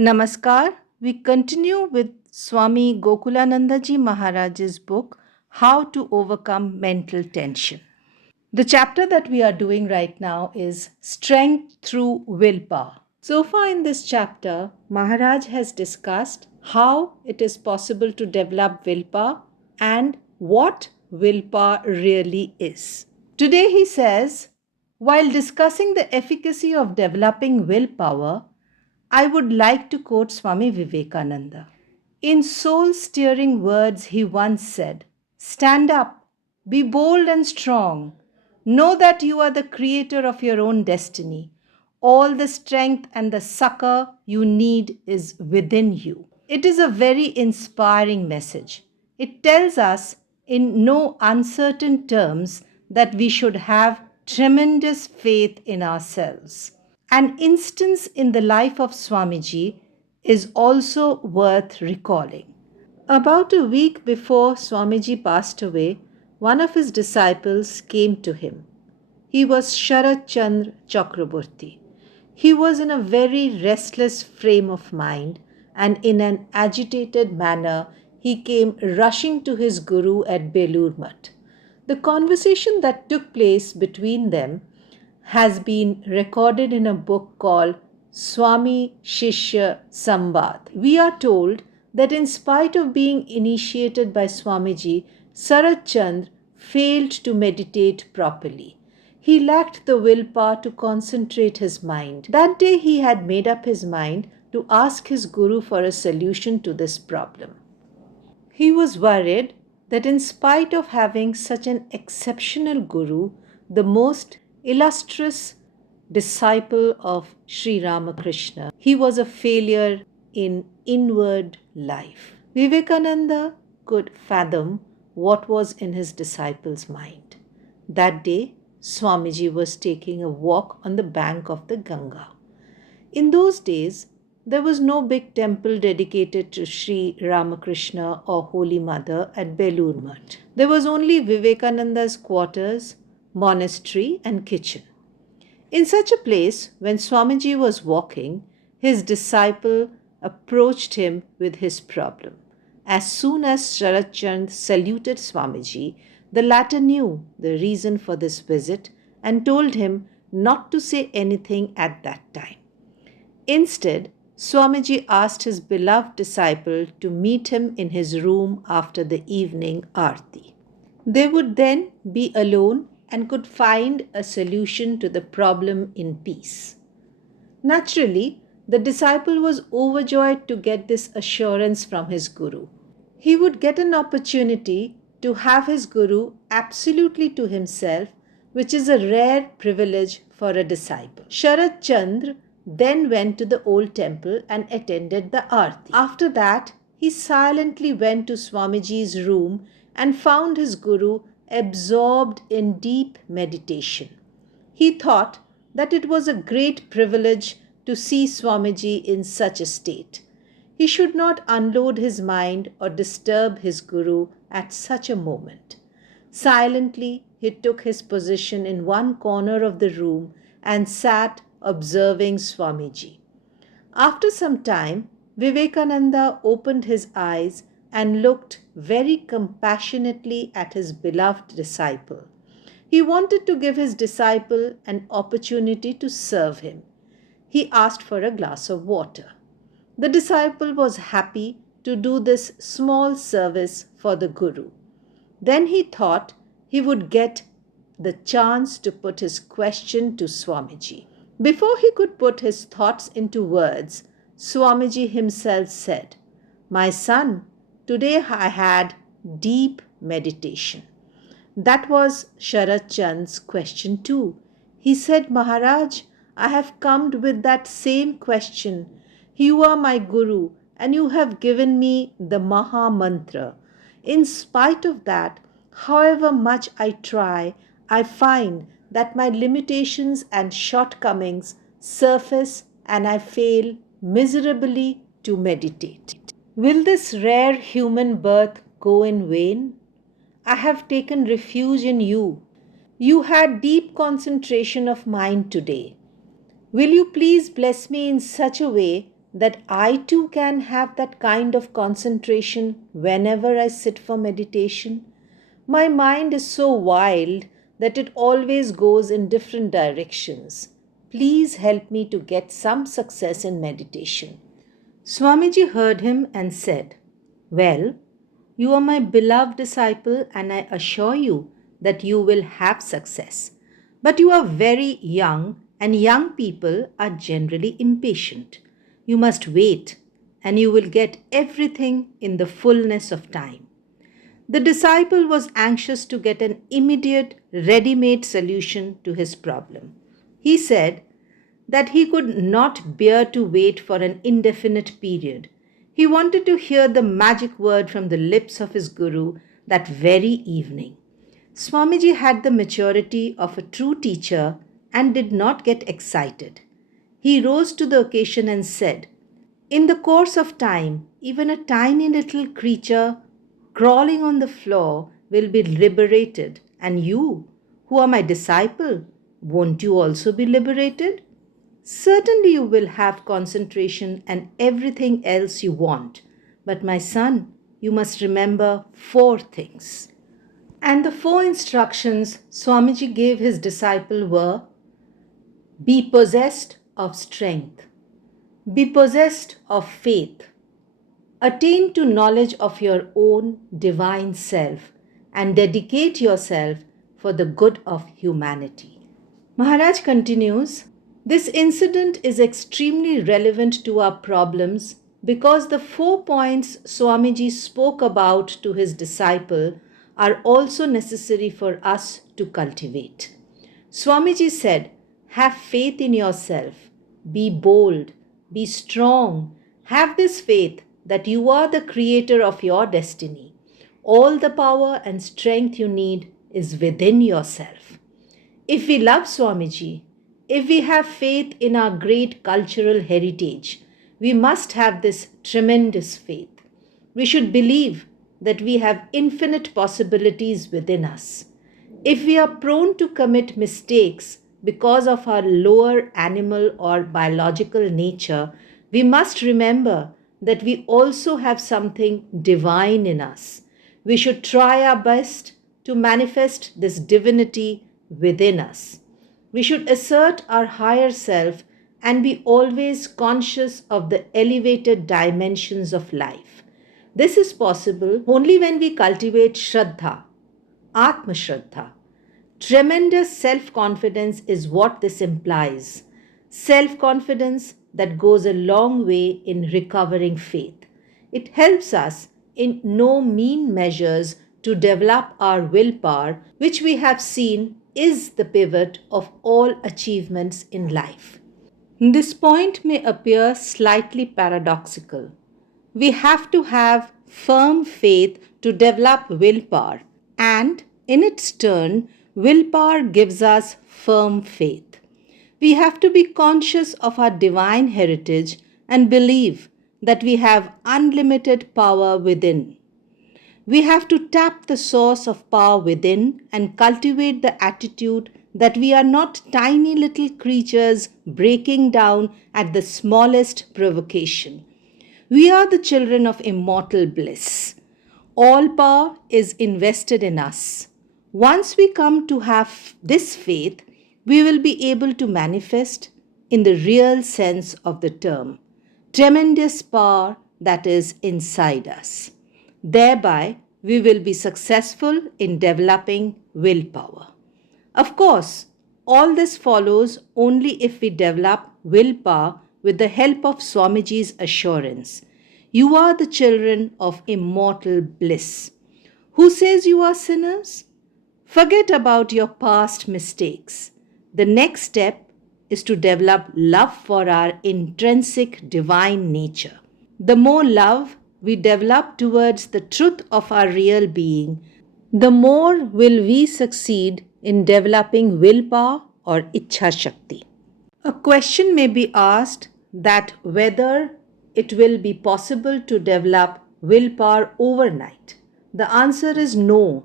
Namaskar. We continue with Swami Gokulanadaji Maharaj's book, How to Overcome Mental Tension. The chapter that we are doing right now is Strength Through Willpower. So far in this chapter, Maharaj has discussed how it is possible to develop willpower and what willpower really is. Today he says, while discussing the efficacy of developing willpower, I would like to quote Swami Vivekananda. In soul stirring words, he once said, stand up, be bold and strong. Know that you are the creator of your own destiny. All the strength and the succor you need is within you. It is a very inspiring message. It tells us in no uncertain terms that we should have tremendous faith in ourselves. An instance in the life of Swamiji is also worth recalling. About a week before Swamiji passed away, one of his disciples came to him. He was Sharat Chandra Chakraborty. He was in a very restless frame of mind, and in an agitated manner he came rushing to his guru at Belur Mutt. The conversation that took place between them has been recorded in a book called Swami Shishya Sambad. We are told that in spite of being initiated by Swamiji, Sarat Chandra failed to meditate properly. He lacked the willpower to concentrate his mind. That day he had made up his mind to ask his guru for a solution to this problem. He was worried that in spite of having such an exceptional guru, the most illustrious disciple of Sri Ramakrishna, he was a failure in inward life. Vivekananda could fathom what was in his disciple's mind. That day, Swamiji was taking a walk on the bank of the Ganga. In those days, there was no big temple dedicated to Sri Ramakrishna or Holy Mother at Belur Mutt. There was only Vivekananda's quarters, monastery, and kitchen. In such a place, when Swamiji was walking, his disciple approached him with his problem. As soon as Sharat Chand saluted Swamiji, the latter knew the reason for this visit and told him not to say anything at that time. Instead, Swamiji asked his beloved disciple to meet him in his room after the evening aarti. They would then be alone and could find a solution to the problem in peace. Naturally, the disciple was overjoyed to get this assurance from his guru. He would get an opportunity to have his guru absolutely to himself, which is a rare privilege for a disciple. Sharat Chandra then went to the old temple and attended the aarti. After that, he silently went to Swamiji's room and found his guru absorbed in deep meditation. He thought that it was a great privilege to see Swamiji in such a state. He should not unload his mind or disturb his guru at such a moment. Silently, he took his position in one corner of the room and sat observing Swamiji. After some time, Vivekananda opened his eyes and looked very compassionately at his beloved disciple. He wanted to give his disciple an opportunity to serve him. He asked for a glass of water. The disciple was happy to do this small service for the Guru. Then he thought he would get the chance to put his question to Swamiji. Before he could put his thoughts into words, Swamiji himself said, "My son, today I had deep meditation." That was Sharat Chand's question too. He said, "Maharaj, I have come with that same question. You are my Guru and you have given me the Maha Mantra. In spite of that, however much I try, I find that my limitations and shortcomings surface and I fail miserably to meditate. Will this rare human birth go in vain? I have taken refuge in you. You had deep concentration of mind today. Will you please bless me in such a way that I too can have that kind of concentration whenever I sit for meditation? My mind is so wild that it always goes in different directions. Please help me to get some success in meditation. Swamiji heard him and said, Well, you are my beloved disciple, and I assure you that you will have success. But you are very young, and young people are generally impatient. You must wait, and you will get everything in the fullness of time. The disciple was anxious to get an immediate, ready made solution to his problem. He said that he could not bear to wait for an indefinite period. He wanted to hear the magic word from the lips of his guru that very evening. Swamiji had the maturity of a true teacher and did not get excited. He rose to the occasion and said, In the course of time, even a tiny little creature crawling on the floor will be liberated, and you, who are my disciple, won't you also be liberated? Certainly, you will have concentration and everything else you want. But, my son, you must remember 4 things. And the 4 instructions Swamiji gave his disciple were: be possessed of strength, be possessed of faith, attain to knowledge of your own divine self, and dedicate yourself for the good of humanity. Maharaj continues, this incident is extremely relevant to our problems because the 4 points Swamiji spoke about to his disciple are also necessary for us to cultivate. Swamiji said, have faith in yourself, be bold, be strong, have this faith that you are the creator of your destiny. All the power and strength you need is within yourself. If we love Swamiji, if we have faith in our great cultural heritage, we must have this tremendous faith. We should believe that we have infinite possibilities within us. If we are prone to commit mistakes because of our lower animal or biological nature, we must remember that we also have something divine in us. We should try our best to manifest this divinity within us. We should assert our higher self and be always conscious of the elevated dimensions of life. This is possible only when we cultivate Shraddha, Atma Shraddha. Tremendous self-confidence is what this implies. Self-confidence that goes a long way in recovering faith. It helps us in no mean measures to develop our willpower, which we have seen is the pivot of all achievements in life. This point may appear slightly paradoxical. We have to have firm faith to develop willpower, and in its turn, willpower gives us firm faith. We have to be conscious of our divine heritage and believe that we have unlimited power within. We have to tap the source of power within and cultivate the attitude that we are not tiny little creatures breaking down at the smallest provocation. We are the children of immortal bliss. All power is invested in us. Once we come to have this faith, we will be able to manifest, in the real sense of the term, tremendous power that is inside us. Thereby, we will be successful in developing willpower. Of course, all this follows only if we develop willpower with the help of Swamiji's assurance. You are the children of immortal bliss. Who says you are sinners? Forget about your past mistakes. The next step is to develop love for our intrinsic divine nature. The more love we develop towards the truth of our real being, the more will we succeed in developing willpower or Ichha Shakti. A question may be asked that whether it will be possible to develop willpower overnight. The answer is no.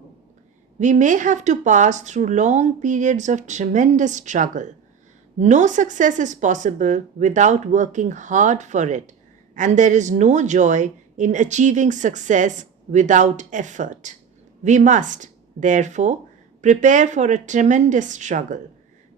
We may have to pass through long periods of tremendous struggle. No success is possible without working hard for it, and there is no joy in achieving success without effort. We must, therefore, prepare for a tremendous struggle.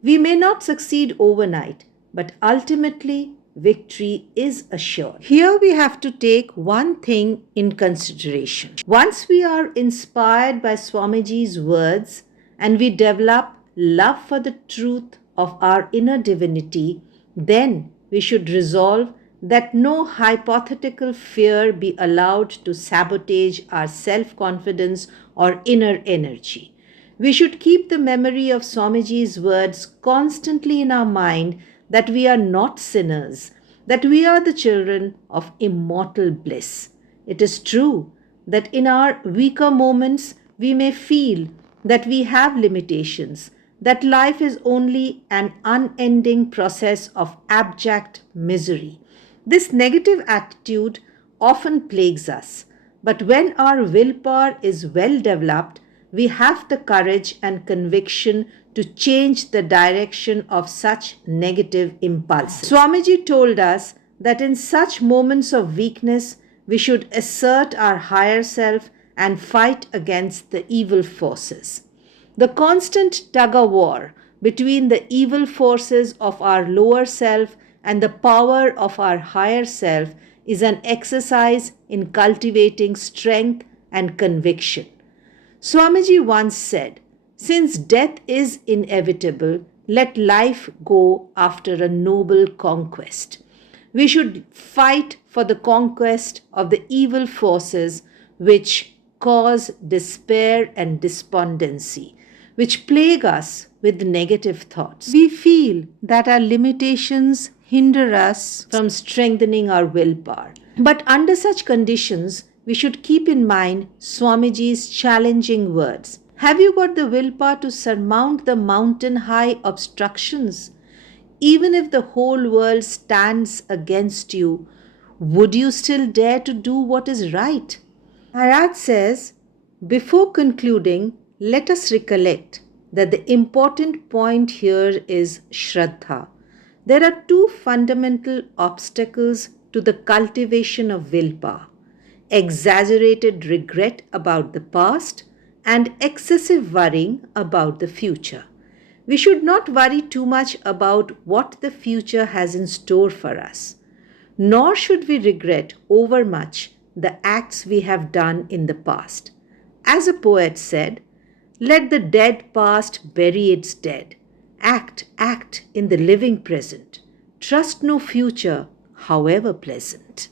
We may not succeed overnight, but ultimately victory is assured. Here we have to take one thing in consideration. Once we are inspired by Swamiji's words and we develop love for the truth of our inner divinity, then we should resolve that no hypothetical fear be allowed to sabotage our self-confidence or inner energy. We should keep the memory of Swamiji's words constantly in our mind that we are not sinners, that we are the children of immortal bliss. It is true that in our weaker moments we may feel that we have limitations, that life is only an unending process of abject misery. This negative attitude often plagues us, but when our willpower is well developed, we have the courage and conviction to change the direction of such negative impulses. Swamiji told us that in such moments of weakness, we should assert our higher self and fight against the evil forces. The constant tug-of-war between the evil forces of our lower self and the power of our higher self is an exercise in cultivating strength and conviction. Swamiji once said, "Since death is inevitable, let life go after a noble conquest." We should fight for the conquest of the evil forces which cause despair and despondency, which plague us with negative thoughts. We feel that our limitations hinder us from strengthening our willpower. But under such conditions, we should keep in mind Swamiji's challenging words. Have you got the willpower to surmount the mountain-high obstructions? Even if the whole world stands against you, would you still dare to do what is right? Maharaj says, before concluding, let us recollect that the important point here is Shraddha. There are two fundamental obstacles to the cultivation of willpower: exaggerated regret about the past and excessive worrying about the future. We should not worry too much about what the future has in store for us, nor should we regret overmuch the acts we have done in the past. As a poet said, "Let the dead past bury its dead. Act in the living present. Trust no future, however pleasant."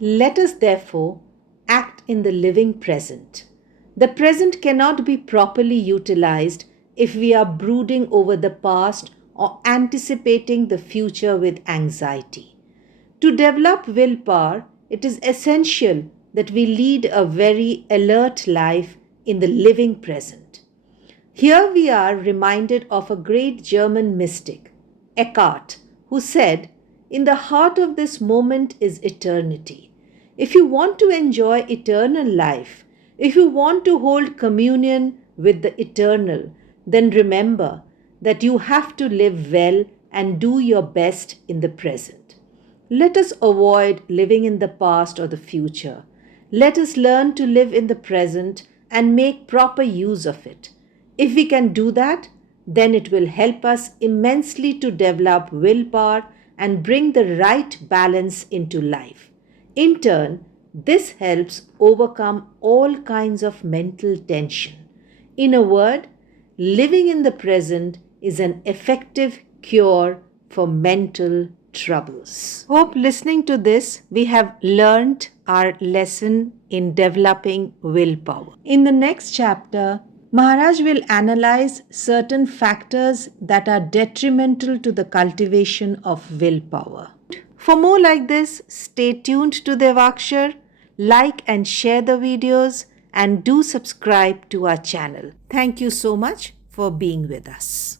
Let us therefore act in the living present. The present cannot be properly utilized if we are brooding over the past or anticipating the future with anxiety. To develop willpower, it is essential that we lead a very alert life in the living present. Here we are reminded of a great German mystic, Eckhart, who said, "In the heart of this moment is eternity." If you want to enjoy eternal life, if you want to hold communion with the eternal, then remember that you have to live well and do your best in the present. Let us avoid living in the past or the future. Let us learn to live in the present and make proper use of it. If we can do that, then it will help us immensely to develop willpower and bring the right balance into life. In turn, this helps overcome all kinds of mental tension. In a word, living in the present is an effective cure for mental troubles. Hope listening to this, we have learned our lesson in developing willpower. In the next chapter, Maharaj will analyze certain factors that are detrimental to the cultivation of willpower. For more like this, stay tuned to Devakshar, like and share the videos, and do subscribe to our channel. Thank you so much for being with us.